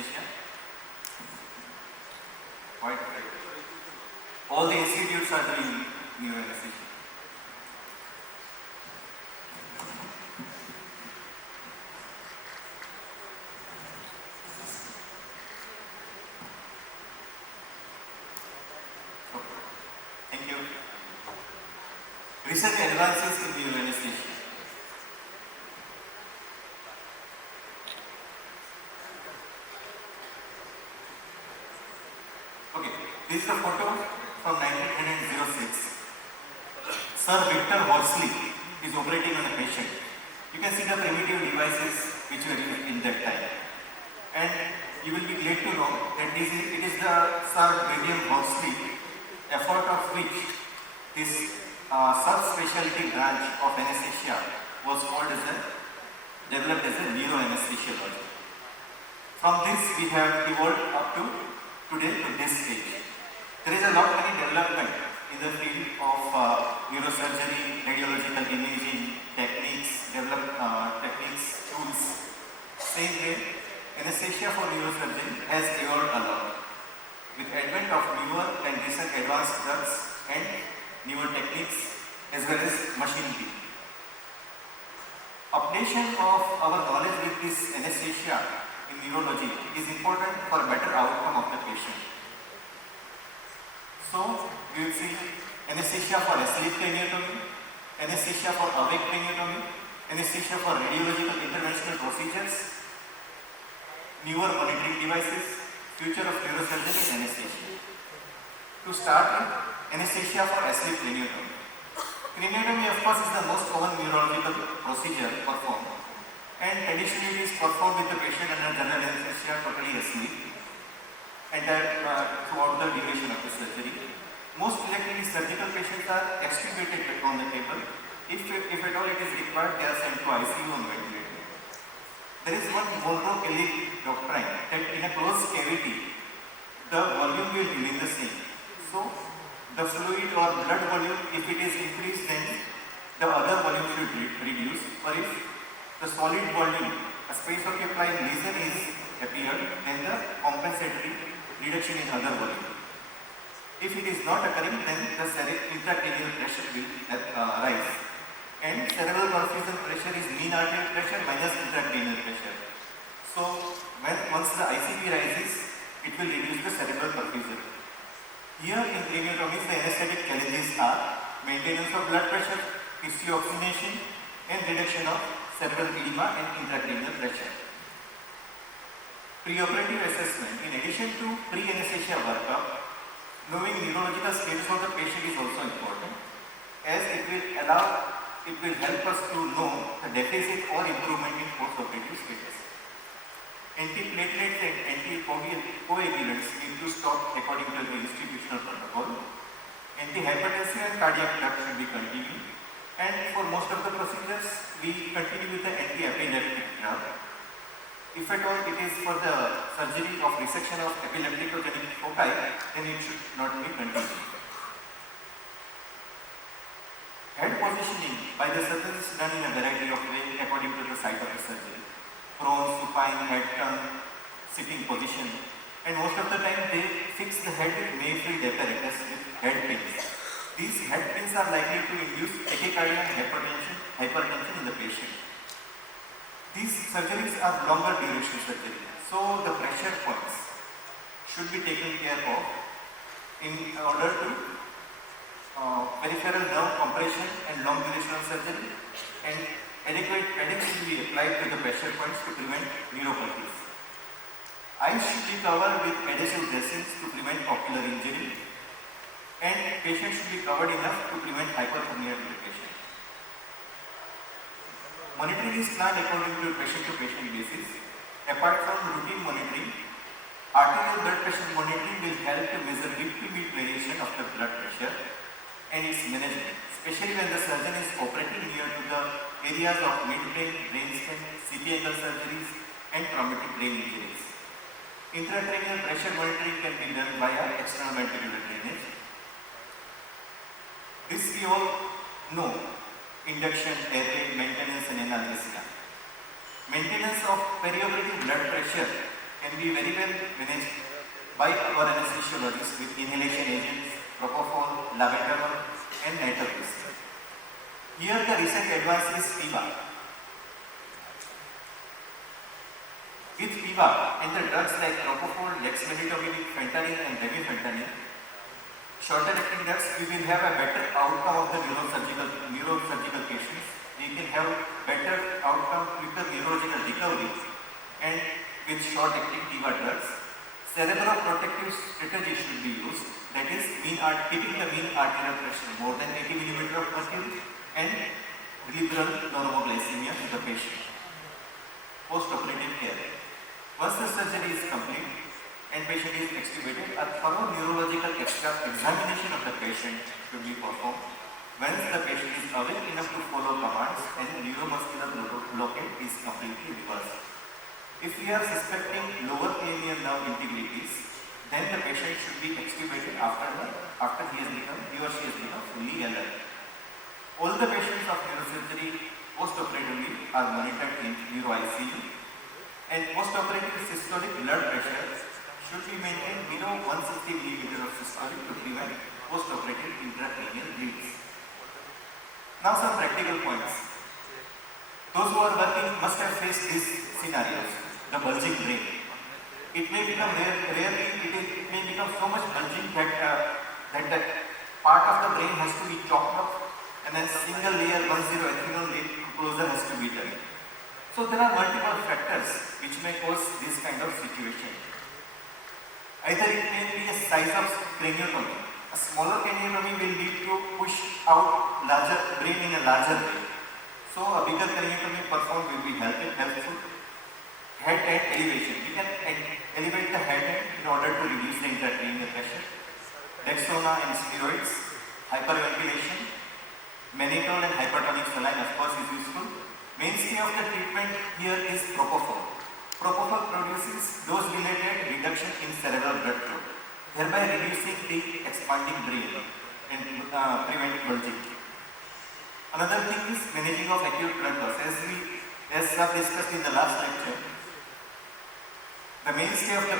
Anaesthesia. Quite right. All the institutes are doing Neuro Anaesthesia. Okay. Thank you. Recent advances in Neuro Anaesthesia. Okay, this is a photo from 1906. Sir Victor Horsley is operating on a patient. You can see the primitive devices which were used in that time. And you will be glad to know that it is the Sir William Horsley effort of which this subspecialty branch of anesthesia was developed as a neuro anesthesiology. From this we have evolved up to today to this stage. There is a lot many development in the field of neurosurgery, radiological imaging, techniques, tools. Same way, anesthesia for neurosurgery has evolved a lot. With advent of newer and recent advanced drugs and newer techniques as well as machinery. Updation of our knowledge with this anesthesia in neurology is important for a better outcome of the patient. So, we will see anesthesia for asleep craniotomy, anesthesia for awake craniotomy, anesthesia for radiological interventional procedures, newer monitoring devices, future of neurosurgery and anesthesia. To start with, anesthesia for asleep craniotomy. Craniotomy, of course, is the most common neurological procedure performed, and traditionally it is performed with the patient under general anesthesia totally asleep throughout the duration of the surgery. Most elective surgical patients are extubated on the table. If at all it is required, they are sent to ICU on ventilator. There is one Monroe-Kelly doctrine that in a closed cavity, the volume will remain the same. So, the fluid or blood volume, if it is increased, then the other volume should reduce. Or if the solid volume, a space occupying lesion is appeared, then the compensatory reduction in other volume. If it is not occurring, then the intracranial pressure will rise. And cerebral perfusion pressure is mean arterial pressure minus intracranial pressure. So, once the ICP rises, it will reduce the cerebral perfusion. Here in craniotomy, the anesthetic challenges are maintenance of blood pressure, tissue oxygenation, and reduction of cerebral edema and intracranial pressure. Preoperative assessment. In addition to pre-anesthesia workup, knowing neurological status of the patient is also important, as it will help us to know the deficit or improvement in post-operative status. Antiplatelets and anticoagulants need to stop according to the institutional protocol. Antihypertensive and cardiac drug should be continued. And for most of the procedures, we continue with the anti-epileptic drug. If at all it is for the surgery of resection of epilepticogenic foci, then it should not be continued. Head positioning by the surgeon is done in a variety of ways according to the site of the surgery. Prone, supine, head turn, sitting position, and most of the time they fix the head with Mayfield apparatus with head pins. These head pins are likely to induce tachycardia and hypertension in the patient. These surgeries are longer duration surgery, so the pressure points should be taken care of in order to peripheral nerve compression and long duration surgery, and adequate padding should be applied to the pressure points to prevent neuropathies. Eyes should be covered with adhesive dressings to prevent ocular injury, and patient should be covered enough to prevent hyperthermia to the patient. Monitoring is planned according to patient basis. Apart from routine monitoring, arterial blood pressure monitoring will help to measure beat-to-beat variation of the blood pressure and its management, especially when the surgeon is operating near to the areas of midbrain, brainstem, CT angle surgeries, and traumatic brain injuries. Intracranial pressure monitoring can be done via external ventricular drainage. This we all know: induction, airway, maintenance, and analgesia. Maintenance of perioperative blood pressure can be very well managed by our anesthesiologists with inhalation agents, propofol, labetalol, and nitroglycerin. Here the recent advance is PIVA. With PIVA and the drugs like propofol, dexmedetomidine, fentanyl, and remifentanil, shorter acting drugs, we will have a better outcome of the neurosurgical patients. We can have better outcome with the neurological recovery, and with short acting PIVA drugs, cerebroprotective strategy should be used. That is, keeping the mean arterial pressure more than 80 mm of mercury and cerebral normoglycemia to the patient. Post-operative care. Once the surgery is complete and patient is extubated, a thorough neurological examination of the patient should be performed. Once the patient is awake enough to follow commands and neuromuscular blockade is completely reversed. If we are suspecting lower cranial nerve integrities, then the patient should be extubated after he or she has become fully alert. All the patients of neurosurgery post-operatively are monitored in Neuro ICU, and post-operative systolic blood pressure should be maintained below 160 mm of systolic to prevent post-operative intracranial bleeds. Now some practical points. Those who are working must have faced these scenarios. The bulging brain. It may become it may become so much bulging that the part of the brain has to be chopped off, and then single layer 10 ethanol closure has to be done. So there are multiple factors which may cause this kind of situation. Either it may be a size of craniotomy. A smaller craniotomy will lead to push out larger brain in a larger way. So a bigger craniotomy performed will be helpful. Head and elevation. We can elevate the head in order to reduce the intracranial pressure. Dextrona and steroids, hyperventilation, mannitol and hypertonic saline of course is useful. Mainstay of the treatment here is propofol. Propofol produces dose-related reduction in cerebral blood flow, thereby reducing the expanding brain and prevent bulging. Another thing is managing of acute blood loss. As sir discussed in the last lecture, the mainstay of the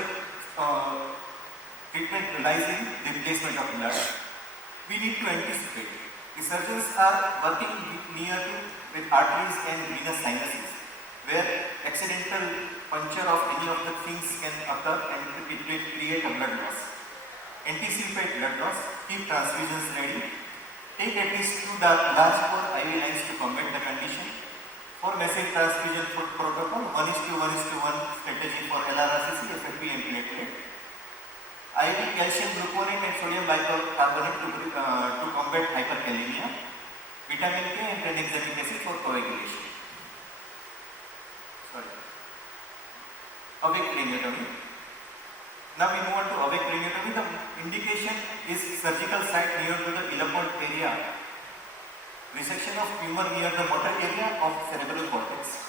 treatment relies in the replacement of blood. We need to anticipate. The surgeons are working with arteries and venous sinuses, where accidental puncture of any of the things can occur and it will create a blood loss. Anticipate blood loss, keep transfusions ready, take at least 2 large bore IV lines to combat the condition. For massive transfusion protocol, 1:1:1 strategy for LRRCC, FFP and platelet. IV calcium gluconate and sodium bicarbonate to combat hyperkalemia, vitamin K and tranexamic acid for coagulation. Awake craniotomy. Now we move on to awake craniotomy. The indication is surgical site near to the iliac area. Resection of tumor near the motor area of cerebral cortex.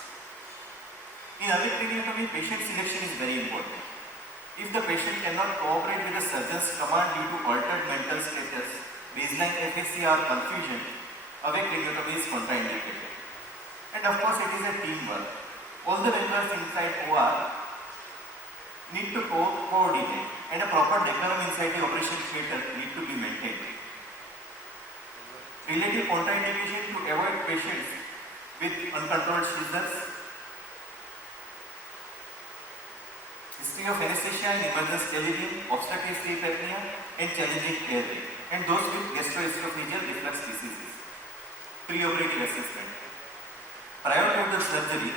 In awake craniotomy, patient selection is very important. If the patient cannot cooperate with the surgeon's command due to altered mental status, baseline FAC or confusion, awake craniotomy is contraindicated. And of course, it is a teamwork. All the members inside OR need to coordinate, and a proper decorum inside the operation theatre need to be maintained. Relative contraindication to avoid patients with uncontrolled seizures. History of anesthesia and emergence delirium, obstructive sleep apnea, and challenging airway, and those with gastroesophageal reflux diseases. Preoperative assessment. Prior to the surgery,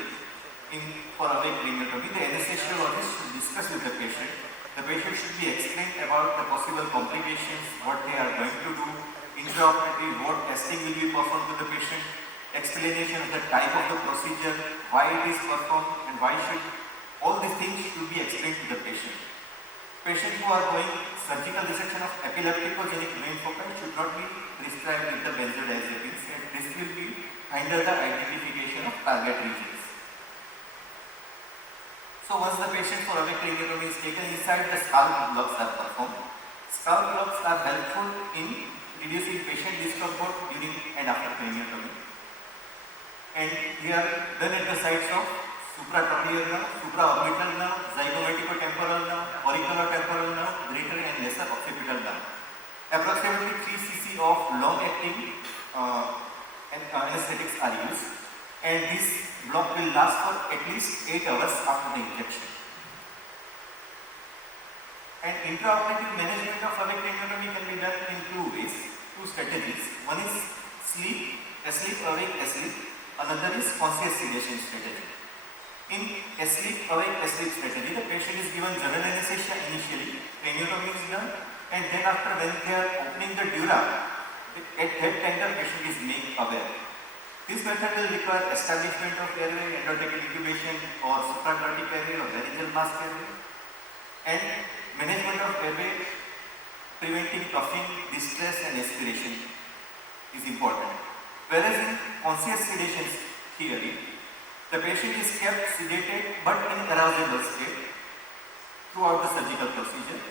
for awake craniotomy, the anesthesiologist should discuss with the patient. The patient should be explained about the possible complications, what they are going to do, intraoperative, what testing will be performed to the patient, explanation of the type of the procedure, why it is performed, and why should all these things should be explained to the patient. Patients who are going surgical resection of epilepticogenic brain foci should not be prescribed with the benzodiazepines, and this will be under the identification of target regions. So once the patient for awake craniotomy is taken inside, the scalp blocks are performed. Scalp blocks are helpful in reducing patient discomfort during and after craniotomy. And they are done at the sites of supratrochlear nerve, supraorbital nerve, zygomaticotemporal nerve, auriculotemporal nerve, greater and lesser occipital nerve. Approximately 3 cc of long-acting anesthetics are used, and this block will last for at least 8 hours after the injection. And intraoperative management of aortic craniotomy can be done in two ways, two strategies. One is sleep, asleep, awake, asleep. Another is conscious sedation strategy. In asleep, awake, asleep strategy, the patient is given general anesthesia initially, craniotomy is done, and then after when they are opening the dura, at that time the patient is made aware. This method will require establishment of airway, endotracheal intubation or supraglottic airway or laryngeal mask airway, and management of airway, preventing coughing, distress and aspiration is important. Whereas in conscious sedation theory, the patient is kept sedated but in arousable state throughout the surgical procedure.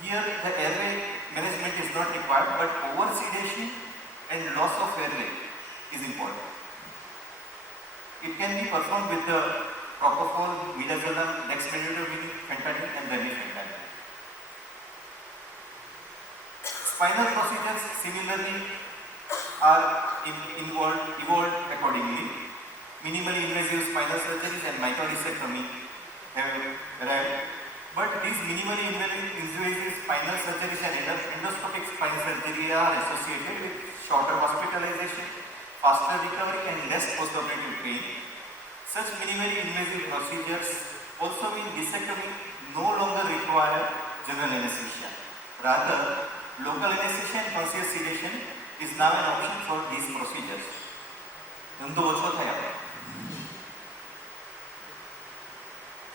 Here the airway management is not required, but over sedation and loss of airway is important. It can be performed with the propofol, midazolam, dexmedetomidine, fentanyl and remifentanil. Spinal procedures similarly are evolved accordingly. Minimally invasive spinal surgeries and microdiscectomy have arrived, but these minimally invasive spinal surgeries and endoscopic spinal surgery are associated with shorter hospitalization, faster recovery and less postoperative pain. Such minimally invasive procedures also mean discectomy no longer require general anesthesia. Rather, local anesthesia and conscious sedation is now an option for these procedures.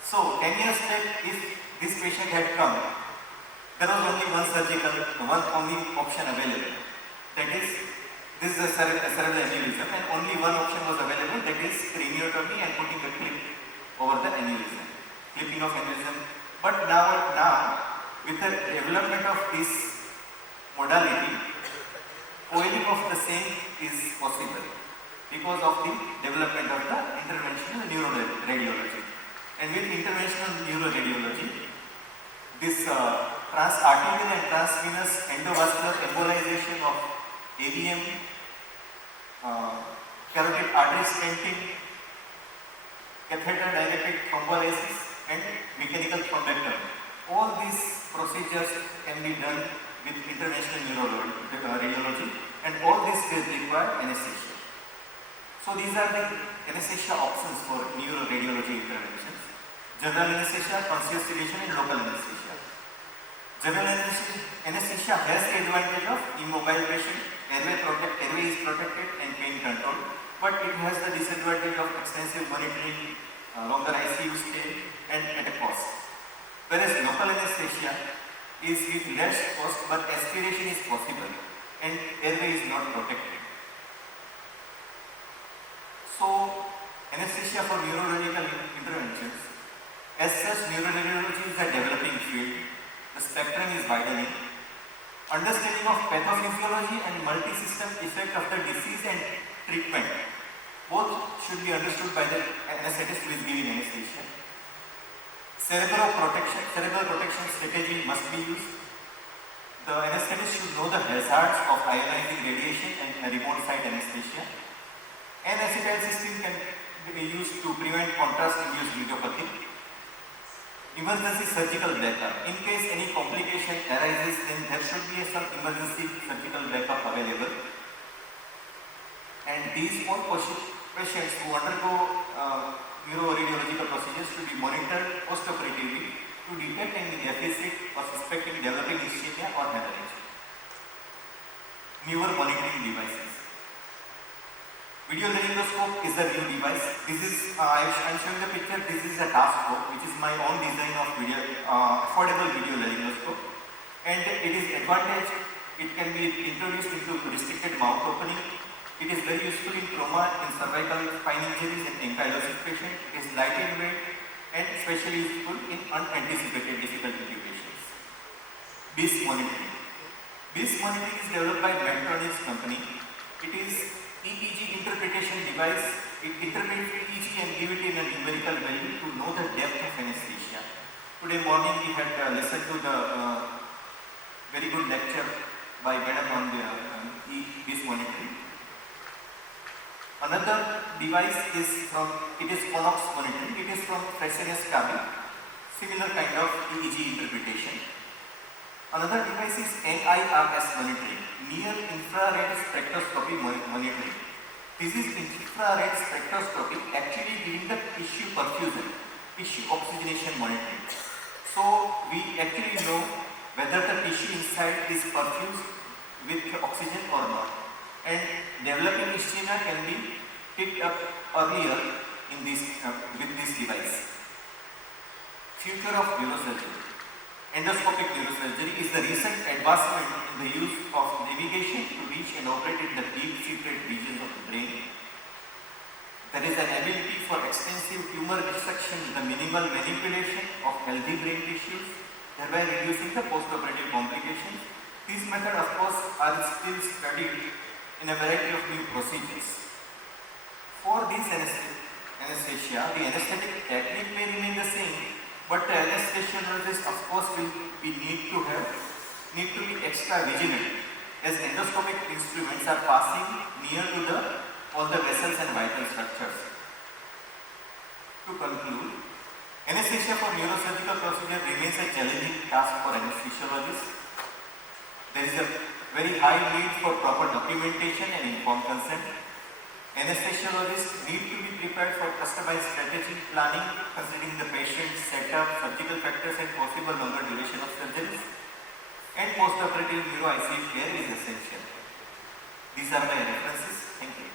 So 10 years back, if this patient had come, there was only one option available. That is, this is a cerebral aneurysm, and only one option was available, that is craniotomy and putting a clip over the aneurysm, clipping of aneurysm. But now with the development of this modality, coiling of the same is possible because of the development of the interventional neuroradiology. And with interventional neuroradiology, this transarterial and transvenous endovascular embolization of AVM, carotid artery stenting, catheter-directed thrombolysis and mechanical thrombectomy. All these procedures can be done with interventional neuroradiology, and all this will require anesthesia. So these are the anesthesia options for neuroradiology interventions: general anesthesia, conscious sedation and local anesthesia. General anesthesia has the advantage of immobile patient, airway is protected and pain control, but it has the disadvantage of extensive monitoring, longer ICU stay and at a cost. Whereas local anesthesia is with less cost but aspiration is possible and airway is not protected. So anesthesia for neurological interventions. As such, neuroradiology is a developing field. The spectrum is widening. Understanding of pathophysiology and multi-system effect of the disease and treatment both should be understood by the anesthetist who is giving anesthesia. Cerebral protection strategy must be used. The anesthetist should know the hazards of ionizing radiation and remote site anesthesia. And acetylcysteine can be used to prevent contrast-induced radiopathy. Emergency surgical backup. In case any complication arises, then there should be some emergency surgical backup available. And these all patients who undergo neuroradiological procedures should be monitored postoperatively to detect any deficit or suspecting developing ischemia or hemorrhage. Newer monitoring devices. Video laryngoscope is a new device. This is, I'm showing the picture, this is a task which is my own design of affordable video laryngoscope. And it is advantage, it can be introduced into restricted mouth opening. It is very useful in trauma, in cervical spine injuries and ankylosis patients. It is light in weight and especially useful in unanticipated difficult intubations. BIS monitoring. BIS monitoring is developed by Medtronic's company. It is EEG interpretation device interpret EEG and give it in a numerical value to know the depth of anesthesia. Today morning we had listened to the very good lecture by Madam on the this monitoring. Another device is Connox monitoring. It is from Fresenius Kabi. Similar kind of EEG interpretation. Another device is NIRS monitoring, near infrared spectroscopy monitoring. This is infrared spectroscopy actually giving the tissue perfusion, tissue oxygenation monitoring. So we actually know whether the tissue inside is perfused with oxygen or not. And developing ischemia can be picked up earlier in this, with this device. Future of neurosurgery. Endoscopic neurosurgery is the recent advancement in the use of navigation to reach and operate in the deep-secret regions of the brain. There is an ability for extensive tumor dissection with the minimal manipulation of healthy brain tissues, thereby reducing the post-operative complications. These methods, of course, are still studied in a variety of new procedures. For this anesthesia, the anesthetic technique may remain the same, but the anesthesiologist, of course, will need to be extra vigilant as endoscopic instruments are passing near to all the vessels and vital structures. To conclude, anesthesia for neurosurgical procedure remains a challenging task for anesthesiologists. There is a very high need for proper documentation and informed consent. Anesthesiologists need to be prepared for customized strategic planning considering the patient's setup, surgical factors and possible longer duration of surgeries. And post-operative neuro ICU care is essential. These are my references. Thank you.